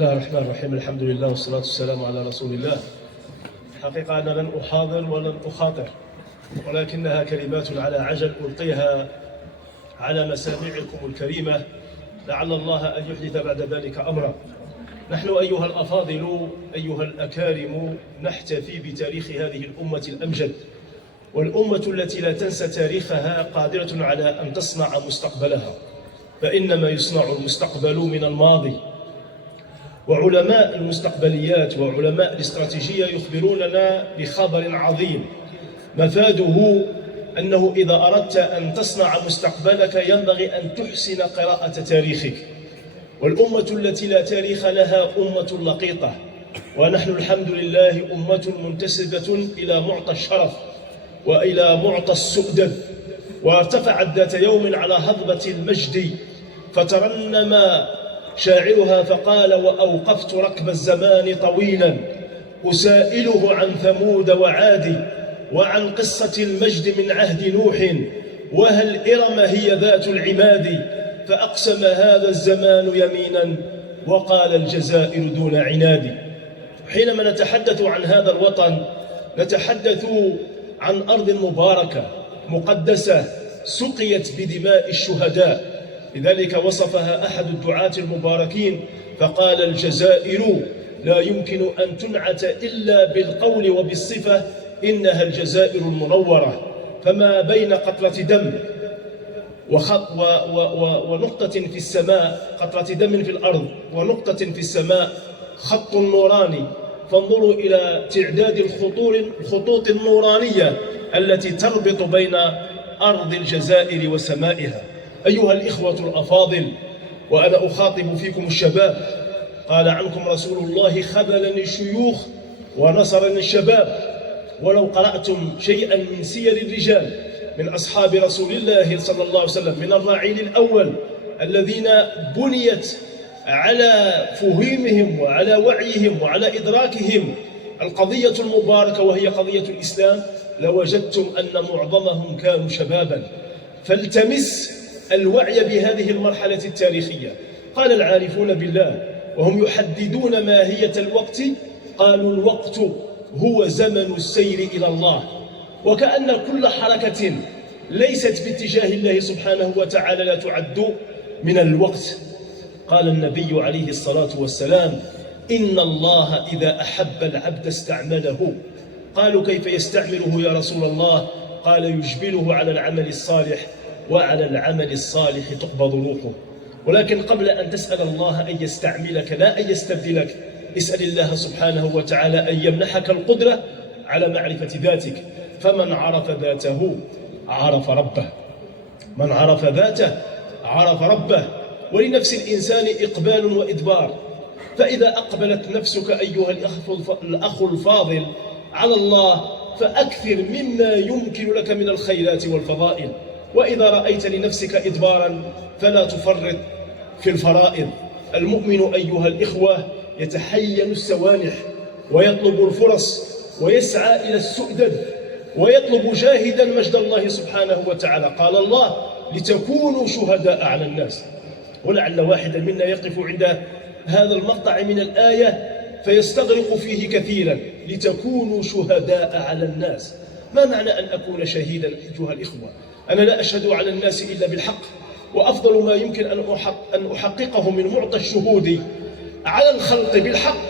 الله الرحمن الرحيم. الحمد لله والصلاة والسلام على رسول الله. حقيقة أنا لن أحاضر ولن أخاطر، ولكنها كلمات على عجل ألقيها على مسامعكم الكريمة، لعل الله أن يحدث بعد ذلك أمرا. نحن أيها الأفاضل أيها الأكارم نحتفي بتاريخ هذه الأمة الأمجد، والأمة التي لا تنسى تاريخها قادرة على أن تصنع مستقبلها، فإنما يصنع المستقبل من الماضي. وعلماء المستقبليات وعلماء الاستراتيجية يخبروننا بخبر عظيم مفاده أنه إذا أردت أن تصنع مستقبلك ينبغي أن تحسن قراءة تاريخك. والأمة التي لا تاريخ لها أمة لقيطة، ونحن الحمد لله أمة منتسبة إلى معطى الشرف وإلى معطى السؤدد، وارتفعت ذات يوم على هضبة المجد فترنم شاعرها فقال: وأوقفت ركب الزمان طويلا أسائله عن ثمود وعاد، وعن قصة المجد من عهد نوح، وهل إرم هي ذات العماد، فأقسم هذا الزمان يمينا وقال الجزائر دون عناد. حينما نتحدث عن هذا الوطن نتحدث عن أرض مباركة مقدسة سقيت بدماء الشهداء، لذلك وصفها أحد الدعاة المباركين فقال: الجزائر لا يمكن أن تنعت إلا بالقول وبالصفة، إنها الجزائر المنورة. فما بين قطرة دم ونقطة في السماء، قطرة دم في الأرض ونقطة في السماء، خط نوراني. فانظروا إلى تعداد الخطوط النورانية التي تربط بين أرض الجزائر وسمائها. أيها الإخوة الأفاضل، وأنا أخاطب فيكم الشباب، قال عنكم رسول الله: خذلني الشيوخ ونصرني الشباب. ولو قرأتم شيئا من سير الرجال من أصحاب رسول الله صلى الله عليه وسلم، من الرعيل الأول الذين بنيت على فهيمهم وعلى وعيهم وعلى إدراكهم القضية المباركة وهي قضية الإسلام، لوجدتم أن معظمهم كانوا شبابا. فالتمس الوعي بهذه المرحلة التاريخية. قال العارفون بالله وهم يحددون ماهية الوقت، قالوا: الوقت هو زمن السير إلى الله. وكأن كل حركة ليست باتجاه الله سبحانه وتعالى لا تعد من الوقت. قال النبي عليه الصلاة والسلام: إن الله إذا أحب العبد استعمله. قالوا: كيف يستعمله يا رسول الله؟ قال: يجبله على العمل الصالح، وعلى العمل الصالح تقبض روحه. ولكن قبل أن تسأل الله أن يستعملك لا أن يستبدلك، اسأل الله سبحانه وتعالى أن يمنحك القدرة على معرفة ذاتك. فمن عرف ذاته عرف ربه، من عرف ذاته عرف ربه. ولنفس الإنسان إقبال وإدبار، فإذا أقبلت نفسك أيها الأخ الفاضل على الله فأكثر مما يمكن لك من الخيرات والفضائل. وإذا رأيت لنفسك إدبارا فلا تفرط في الفرائض. المؤمن أيها الإخوة يتحين السوانح ويطلب الفرص ويسعى إلى السؤدد ويطلب جاهدا مجد الله سبحانه وتعالى. قال الله: لتكونوا شهداء على الناس. ولعل واحدا منا يقف عند هذا المقطع من الآية فيستغرق فيه كثيرا: لتكونوا شهداء على الناس. ما معنى أن أكون شهيدا أيها الإخوة؟ أنا لا أشهد على الناس إلا بالحق، وأفضل ما يمكن أن أحققه من معطى الشهود على الخلق بالحق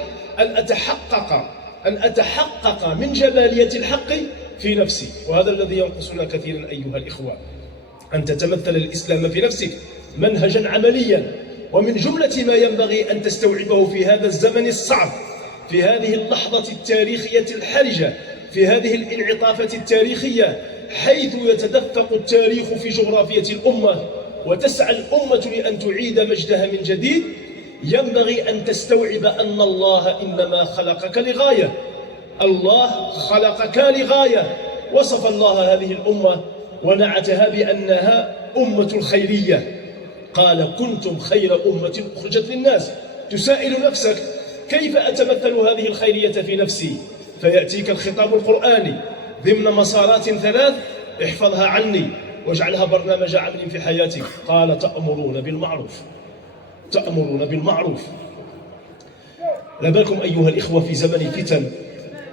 أن أتحقق من جمالية الحق في نفسي. وهذا الذي ينقصنا كثيرا أيها الإخوة، أن تتمثل الإسلام في نفسك منهجا عمليا. ومن جملة ما ينبغي أن تستوعبه في هذا الزمن الصعب، في هذه اللحظة التاريخية الحرجة، في هذه الانعطافة التاريخية، حيث يتدفق التاريخ في جغرافية الأمة وتسعى الأمة لأن تعيد مجدها من جديد، ينبغي أن تستوعب أن الله إنما خلقك لغاية. الله خلقك لغاية. وصف الله هذه الأمة ونعتها بأنها أمة الخيرية. قال: كنتم خير أمة أخرجت للناس. تسائل نفسك: كيف أتمثل هذه الخيرية في نفسي؟ فيأتيك الخطاب القرآني ضمن مسارات ثلاث: احفظها عني واجعلها برنامج عمل في حياتك. قال: تأمرون بالمعروف. لا بالكم أيها الإخوة في زمن الفتن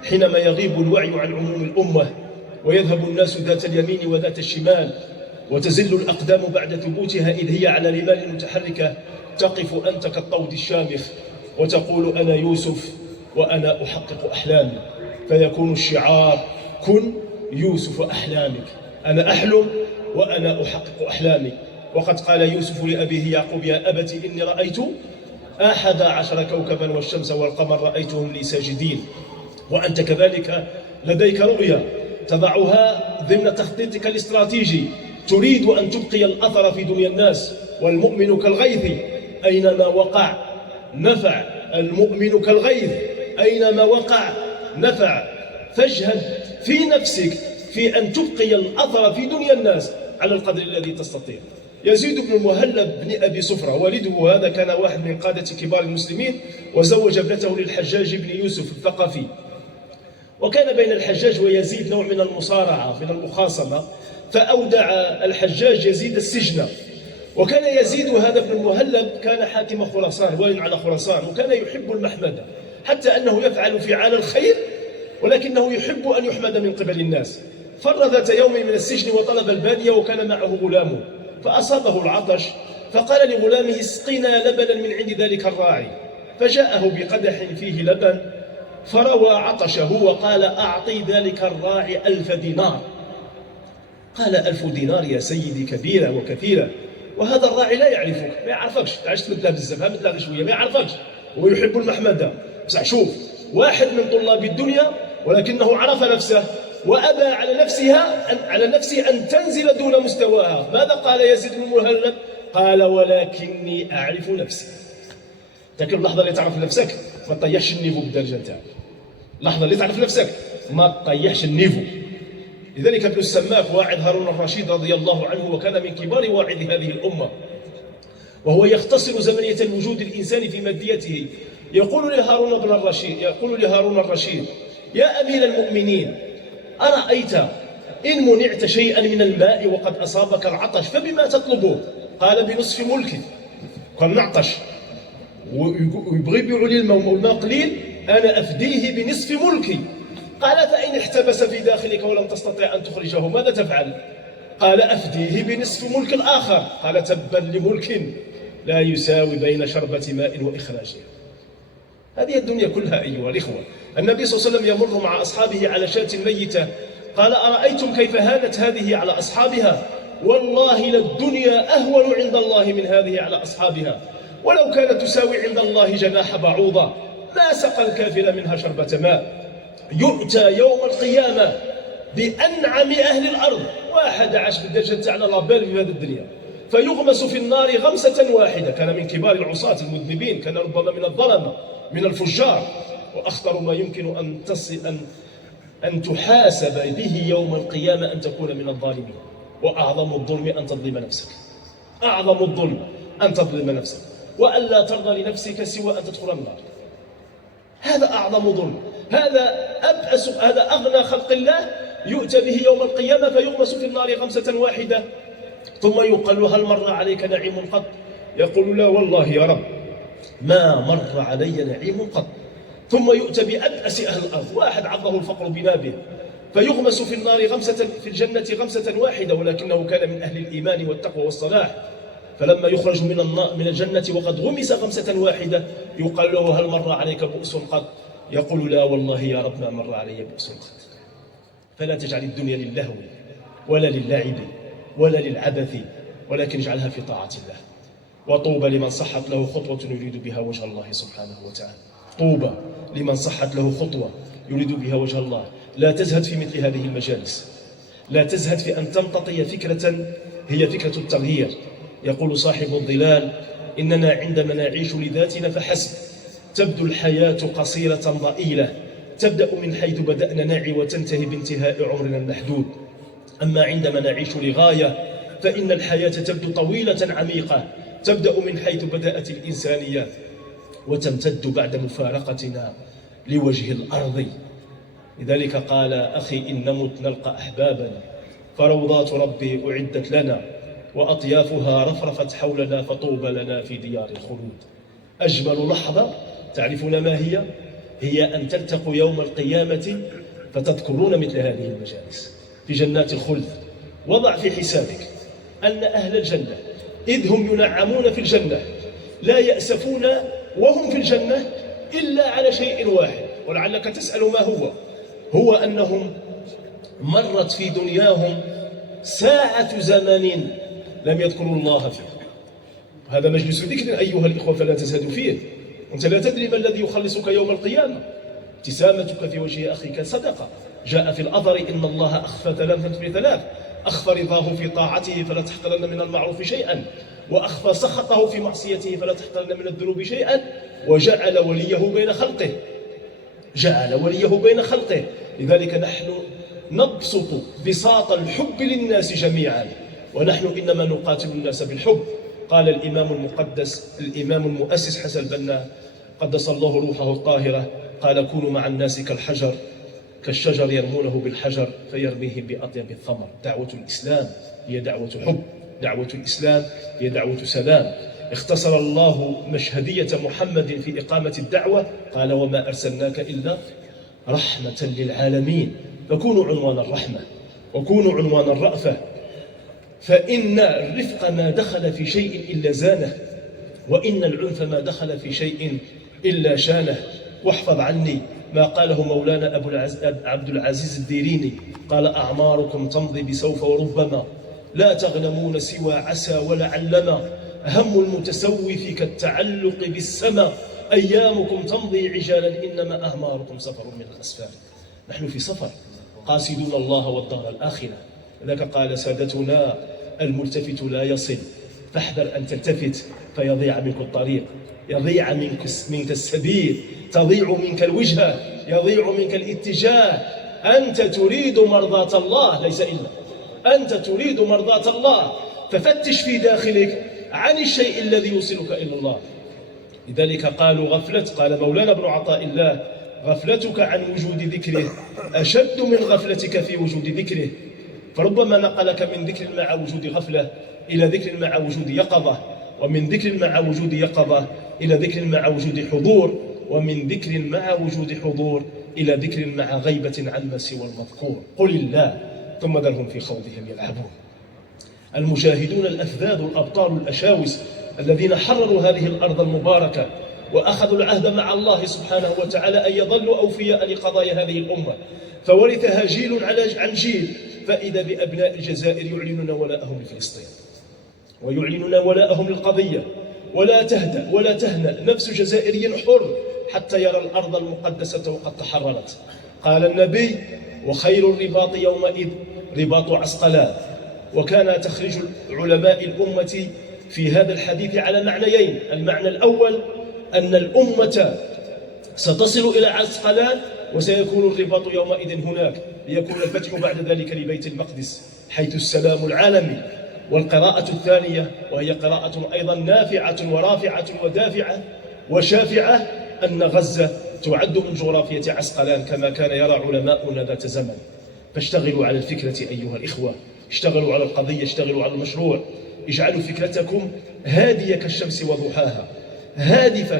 حينما يغيب الوعي عن عموم الأمة ويذهب الناس ذات اليمين وذات الشمال وتزل الأقدام بعد ثبوتها إذ هي على رمال متحركة، تقف أنت كالطود الشامخ وتقول أنا يوسف وأنا أحقق أحلامي، فيكون الشعار كن يوسف أحلامك، أنا أحلم وأنا أحقق أحلامي. وقد قال يوسف لأبيه يعقوب يا أبت إني رأيت 11 كوكبا والشمس والقمر رأيتهم لي ساجدين. وأنت كذلك لديك رؤية تضعها ضمن تخطيطك الاستراتيجي، تريد أن تبقي الأثر في دنيا الناس، والمؤمن كالغيث أينما وقع نفع، المؤمن كالغيث أينما وقع نفع. فاجهد في نفسك في أن تبقي الأثر في دنيا الناس على القدر الذي تستطيع. يزيد بن المهلب بن أبي صفرة والده هذا كان واحد من قادة كبار المسلمين، وزوج ابنته للحجاج بن يوسف الثقفي، وكان بين الحجاج ويزيد نوع من المصارعة من المخاصمة، فأودع الحجاج يزيد السجن. وكان يزيد هذا بن المهلب كان حاكم خراسان والي على خراسان، وكان يحب المحمدة حتى أنه يفعل فعال الخير ولكنه يحب أن يحمد من قبل الناس. فر ذات يوم من السجن وطلب البادية وكان معه غلامه، فأصابه العطش فقال لغلامه اسقنا لبنا من عند ذلك الراعي، فجاءه بقدح فيه لبن فروى عطشه وقال أعطي ذلك الراعي 1000 دينار. قال 1000 دينار يا سيدي كبيرة وكثيرة، وهذا الراعي لا يعرفك، ما يعرفكش، تعشت مثله بزاف مثله شوية، ما يعرفكش، هو يحب المحمدة. بصح شوف واحد من طلاب الدنيا ولكنه عرف نفسه وأبى على نفسه أن تنزل دون مستواها. ماذا قال يزيد بن المهلب؟ قال ولكني أعرف نفسي. لكن اللحظة اللي تعرف نفسك ما تطيحش النيفو بالدرجة نتاعك، اللحظة اللي تعرف نفسك ما تطيحش النيفو. لذلك ابن السماك واعظ هارون الرشيد رضي الله عنه وكان من كبار واعظ هذه الأمة، وهو يختصر زمنية الوجود الإنساني في ماديته، يقول لهارون الرشيد يا أمير المؤمنين أرأيت إن منعت شيئا من الماء وقد أصابك العطش فبما تطلبه؟ قال بنصف ملكي، كان نعطش ويبغي يبيعوا لي الماء قليل أنا أفديه بنصف ملكي. قال فإن احتبس في داخلك ولم تستطع أن تخرجه ماذا تفعل؟ قال أفديه بنصف ملك الآخر. قال تبا لملك لا يساوي بين شربة ماء وإخراجها. هذه الدنيا كلها أيها الإخوة. النبي صلى الله عليه وسلم يمر مع أصحابه على شاة ميتة قال أرأيتم كيف هانت هذه على أصحابها؟ والله للدنيا أهون عند الله من هذه على أصحابها، ولو كانت تساوي عند الله جناح بعوضة ما سقى الكافر منها شربة ماء. يؤتى يوم القيامة بأنعم أهل الأرض، واحد عاش بالدرجة تاعنا لابيل في هذه الدنيا، فيغمس في النار غمسة واحدة. كان من كبار العصاة المذنبين، كان ربما من الظلمة من الفجار، وأخطر ما يمكن أن تحاسب به يوم القيامة أن تكون من الظالمين. وأعظم الظلم أن تظلم نفسك، أعظم الظلم أن تظلم نفسك وأن لا ترضى لنفسك سوى أن تدخل النار. هذا أعظم ظلم، هذا أغنى خلق الله يؤتى به يوم القيامة فيغمس في النار غمسة واحدة ثم يقال هل مر عليك نعيم قط؟ يقول لا والله يا رب ما مر علي نعيم قط. ثم يؤتى بأبأس أهل الأرض، واحد عضه الفقر بنابه، فيغمس في النار غمسة في الجنة غمسة واحدة، ولكنه كان من أهل الإيمان والتقوى والصلاح، فلما يخرج من الجنة وقد غمس غمسة واحدة يقال له هل مر عليك بؤس قط؟ يقول لا والله يا رب ما مر علي بؤس قط. فلا تجعل الدنيا للهو ولا للعب ولا للعبث، ولكن اجعلها في طاعة الله. وطوبى لمن صحت له خطوة يريد بها وجه الله سبحانه وتعالى. طوبى لمن صحت له خطوة يريد بها وجه الله. لا تزهد في مثل هذه المجالس، لا تزهد في أن تمتطي فكرة هي فكرة التغيير. يقول صاحب الظلال إننا عندما نعيش لذاتنا فحسب تبدو الحياة قصيرة ضئيلة، تبدأ من حيث بدأنا نعي وتنتهي بانتهاء عمرنا المحدود. أما عندما نعيش لغاية فإن الحياة تبدو طويلة عميقة، تبدأ من حيث بدأت الإنسانية وتمتد بعد مفارقتنا لوجه الأرض. لذلك قال أخي إن نمت نلقى أحبابا، فروضات ربي أعدت لنا وأطيافها رفرفت حولنا، فطوبى لنا في ديار الخلود. أجمل لحظة تعرفون ما هي؟ هي أن تلتقوا يوم القيامة فتذكرون مثل هذه المجالس في جنات الخلد. وضع في حسابك أن أهل الجنة إذ هم ينعمون في الجنة لا يأسفون وهم في الجنة إلا على شيء واحد، ولعلك تسأل ما هو أنهم مرت في دنياهم ساعة زمن لم يذكروا الله فيه. هذا مجلس ذكر أيها الإخوة فلا تزهدوا فيه، أنت لا تدري ما الذي يخلصك يوم القيامة. ابتسامتك في وجه أخيك صدقة. جاء في الأثر إن الله أخفى ثلاثا في ثلاث: أخفى رضاه في طاعته فلا تحقرن من المعروف شيئا، وأخفى سخطه في معصيته فلا تحقرن من الذنوب شيئا، وجعل وليه بين خلقه. جعل وليه بين خلقه. لذلك نحن نبسط بساط الحب للناس جميعا، ونحن إنما نقاتل الناس بالحب. قال الإمام المقدس الإمام المؤسس حسن البنا قدس الله روحه الطاهرة، قال: كونوا مع الناس كالحجر، كالشجر يرمونه بالحجر فيرميهم بأطيب الثمر. دعوة الإسلام هي دعوة حب، دعوة الإسلام هي دعوة سلام. اختصر الله مشهدية محمد في إقامة الدعوة، قال: وما أرسلناك إلا رحمة للعالمين. فكونوا عنوان الرحمة وكونوا عنوان الرأفة، فإن الرفق ما دخل في شيء إلا زانه، وإن العنف ما دخل في شيء إلا شانه. واحفظ عني ما قاله مولانا عبد العزيز الديريني، قال: أعماركم تمضي بسوف وربما، لا تغنمون سوى عسى ولعلما، هم المتسوف كالتعلق بالسما، أيامكم تمضي عجالا إنما أعماركم سفر من الأسفار. نحن في سفر قاصدون الله والدار الآخرة. لذلك قال سادتنا: الملتفت لا يصل، فاحذر أن تلتفت فيضيع منك الطريق، يضيع منك السبيل، تضيع منك الوجهة، يضيع منك الاتجاه. أنت تريد مرضاة الله ليس إلا، أنت تريد مرضاة الله، ففتش في داخلك عن الشيء الذي يوصلك إلى الله. لذلك قال مولانا ابن عطاء الله: غفلتك عن وجود ذكره أشد من غفلتك في وجود ذكره. فربما نقلك من ذكر مع وجود غفلة إلى ذكر مع وجود يقظة، ومن ذكر مع وجود يقظة إلى ذكر مع وجود حضور، ومن ذكر مع وجود حضور إلى ذكر مع غيبة عما سوى المذكور. قل الله ثم ذرهم في خوضهم يلعبون. المجاهدون الأفذاذ الأبطال الأشاوس الذين حرروا هذه الأرض المباركة وأخذوا العهد مع الله سبحانه وتعالى أن يظلوا أوفياء لقضايا هذه الأمة، فورثها جيل عن جيل، فإذا بأبناء الجزائر يعلنون ولاءهم لفلسطين ويعلنون ولاءهم للقضية. ولا تهدأ ولا تهنأ نفس جزائري حر حتى يرى الأرض المقدسة وقد تحررت. قال النبي: وخير الرباط يومئذ رباط عسقلان. وكان تخرج علماء الأمة في هذا الحديث على معنيين: المعنى الأول أن الأمة ستصل إلى عسقلان وسيكون الرباط يومئذ هناك، ليكون الفتح بعد ذلك لبيت المقدس حيث السلام العالمي. والقراءة الثانية وهي قراءة أيضا نافعة ورافعة ودافعة وشافعة أن غزة تعد من جغرافية عسقلان كما كان يرى علماؤنا ذات زمن. فاشتغلوا على الفكرة أيها الإخوة، اشتغلوا على القضية، اشتغلوا على المشروع. اجعلوا فكرتكم هادية كالشمس وضحاها، هادفة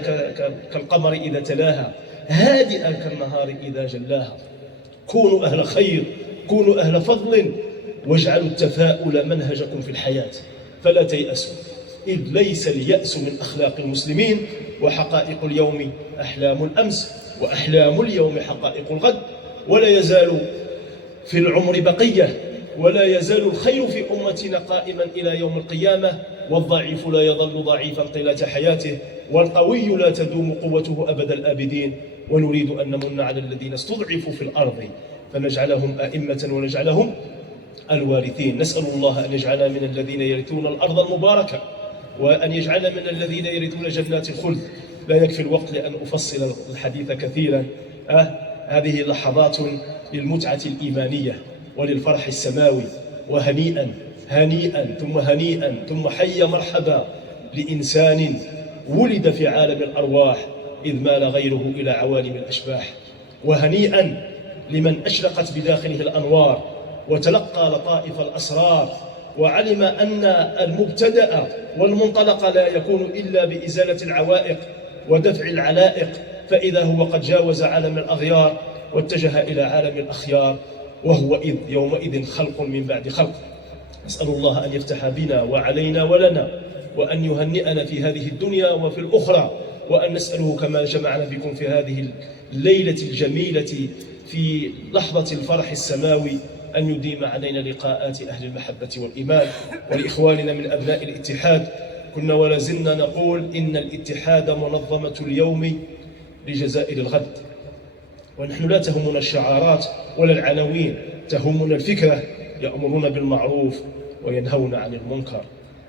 كالقمر إذا تلاها، هادئة كالنهار إذا جلاها. كونوا أهل خير، كونوا أهل فضل، واجعلوا التفاؤل منهجكم في الحياة، فلا تيأسوا، إذ ليس اليأس من أخلاق المسلمين. وحقائق اليوم أحلام الأمس، وأحلام اليوم حقائق الغد. ولا يزال في العمر بقية، ولا يزال الخير في أمتنا قائما إلى يوم القيامة. والضعيف لا يظل ضعيفا طيلة حياته، والقوي لا تدوم قوته أبد الآبدين. ونريد أن نمن على الذين استضعفوا في الأرض فنجعلهم أئمة ونجعلهم الوارثين. نسأل الله أن يجعلنا من الذين يرثون الأرض المباركة، وأن يجعلنا من الذين يرثون جنات الخلد. لا يكفي الوقت لأن أفصل الحديث كثيرا. هذه لحظات للمتعة الإيمانية وللفرح السماوي. وهنيئا هنيئا ثم هنيئا ثم حي مرحبا لإنسان ولد في عالم الأرواح إذ مال غيره إلى عوالم الأشباح. وهنيئا لمن أشرقت بداخله الأنوار وتلقى لطائف الأسرار، وعلم أن المبتدأ والمنطلق لا يكون إلا بإزالة العوائق ودفع العلائق، فإذا هو قد جاوز عالم الأغيار واتجه إلى عالم الأخيار، وهو يومئذ خلق من بعد خلق. نسأل الله أن يفتح بنا وعلينا ولنا، وأن يهنئنا في هذه الدنيا وفي الأخرى، وأن نسأله كما جمعنا بكم في هذه الليلة الجميلة في لحظة الفرح السماوي أن يديم علينا لقاءات أهل المحبة والإيمان. ولإخواننا من أبناء الاتحاد كنا ولا زلنا نقول إن الاتحاد منظمة اليوم لجزائر الغد، ونحن لا تهمنا الشعارات ولا العناوين، تهمنا الفكرة. يأمرون بالمعروف وينهون عن المنكر.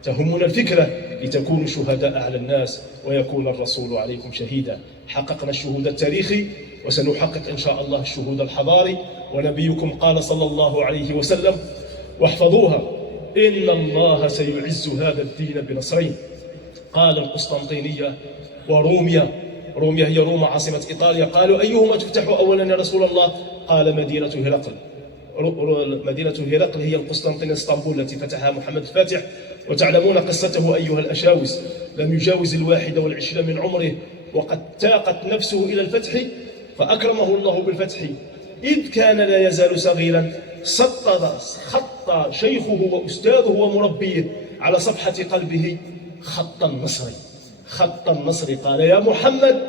تهمنا الفكرة لتكونوا شهداء على الناس ويكون الرسول عليكم شهيدا. حققنا الشهود التاريخي وسنحقق إن شاء الله الشهود الحضاري، ونبيكم قال صلى الله عليه وسلم، واحفظوها: إن الله سيعز هذا الدين بنصرين. قال القسطنطينية وروميا. روميا هي روما عاصمة إيطاليا. قالوا: أيهما تفتح أولا يا رسول الله؟ قال: مدينة هرقل. مدينة هرقل هي القسطنطينية اسطنبول التي فتحها محمد الفاتح. وتعلمون قصته أيها الأشاوس، لم يجاوز 21 من عمره وقد تاقت نفسه إلى الفتح، فأكرمه الله بالفتح إذ كان لا يزال صغيرا. خط شيخه وأستاذه ومربيه على صفحة قلبه خط النصر. خط النصر. قال: يا محمد،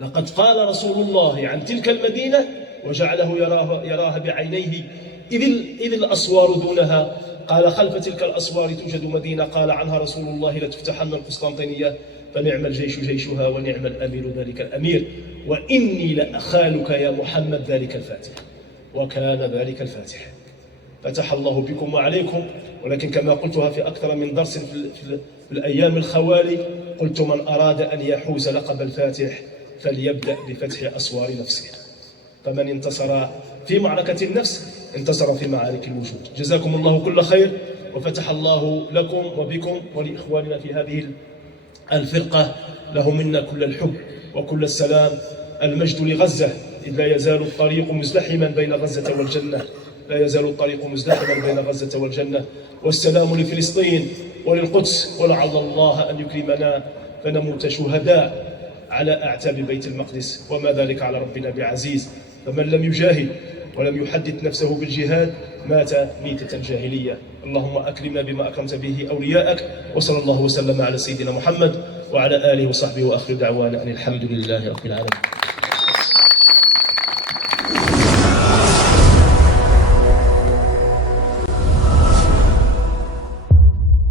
لقد قال رسول الله عن تلك المدينة وجعله يراها بعينيه إذ الأسوار دونها. قال: خلف تلك الأسوار توجد مدينة قال عنها رسول الله: لتفتحن القسطنطينية، فنعم الجيش جيشها ونعم الأمير ذلك الأمير، وإني لأخالك يا محمد ذلك الفاتح. وكان ذلك الفاتح. فتح الله بكم وعليكم. ولكن كما قلتها في أكثر من درس في الأيام الخوالي، قلت: من أراد أن يحوز لقب الفاتح فليبدأ بفتح أسوار نفسه. فمن انتصر في معركة النفس انتصر في معارك الوجود. جزاكم الله كل خير، وفتح الله لكم وبكم ولإخواننا في هذه الفرقة. له منا كل الحب وكل السلام. المجد لغزة، إذ لا يزال الطريق مزدحما بين غزة والجنة. لا يزال الطريق مزدحما بين غزة والجنة. والسلام لفلسطين وللقدس، ولعل الله أن يكرمنا فنموت شهداء على أعتاب بيت المقدس، وما ذلك على ربنا بعزيز. فمن لم يجاهد ولم يحدث نفسه بالجهاد مات ميتة جاهلية. اللهم أكرمنا بما أكرمت به أولياءك. وصلى الله وسلم على سيدنا محمد وعلى آله وصحبه، وآخر دعوانا أن الحمد لله رب العالمين.